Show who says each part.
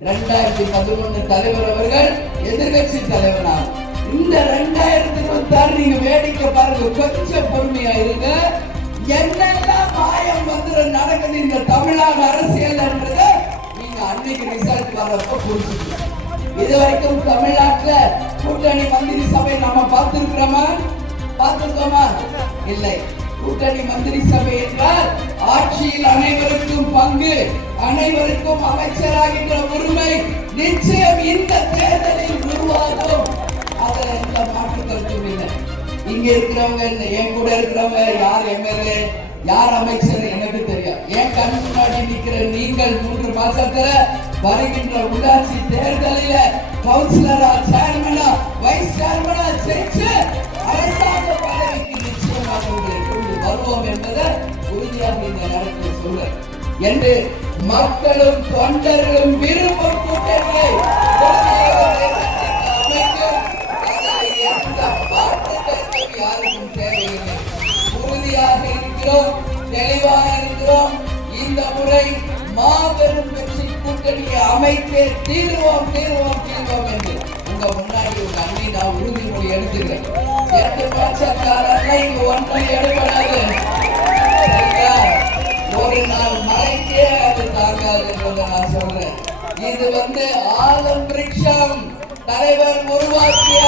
Speaker 1: ரெண்டாயிரத்தி பதினொன்று தலைவர் அவர்கள் எதிர்கட்சி தலைவரா இந்த ரெண்டாயிரத்தி இருபத்தி ஆறு நீங்க வேடிக்கை பாருங்க கொஞ்சம் பொறுமையா இருங்க. என்னெல்லாம் மாயம் வந்து நடக்குது இந்த தமிழ்நாடு அரசியல்ன்றத நீங்க அன்னைக்கு ரிசல்ட் வரப்ப புரிஞ்சுக்கலாம் இது வரைக்கும் தமிழ்நாட்டுல கூட்டணி மந்திரி சபை நாம பார்த்திருக்கிறோமா? பார்த்திருக்கோமா? இல்லை. கூட்டணி மந்திரி சபை என்றால் ஆட்சியில் அனைவரும் பங்கு அனைவருக்கும் அமைச்சராகின்ற உரிமை நிச்சயம் இந்த தேர்தலில் உருவாகும். அதுல எந்த மாற்று கருத்தும் இல்லை. இங்க இருக்கிறவங்க என் கூட இருக்கிறவங்க யார் எம்எல்ஏ யார் அமைச்சர் எனக்கு தெரியும் என் கண் முன்னாடி நிற்கிற நீங்கள் மூன்று மாசத்துல வருகின்ற உள்ளாட்சி தேர்தலில கவுன்சிலரா சேர்மனா வைஸ் சேர்மனா ஜெயிச்சு அரசாங்க பதவிக்கு நிச்சயமாக உங்களை கொண்டு வருவோம் என்பதை உறுதியாக இந்த நேரத்தில் சொல்றேன். என்று மக்களும் தொண்டர்களும் விரும்பும் கூட்டணியை உறுதியாக அமைக்கும் அதில் எந்த மாற்று யாருக்கும் தேவையில்லை உறுதியாக இருக்கிறோம் தெளிவாக இருக்கிறோம். இந்த முறை மாபெரும் வெற்றி கூட்டணியை அமைத்தே தீர்வோம் தீர்வோம் தீர்வோம் என்று. உங்க முன்னாடி ஒரு அண்ணி நான் உறுதிமொழி எடுத்துக்கிறேன். எட்டு பட்சக்காரங்க இங்க ஒன்றை எடுபடாது சரிங்களா? ஒரு நாள் நான் சொல்றேன். இது வந்து ஆலம் விருட்சம் தலைவர் உருவாக்கிய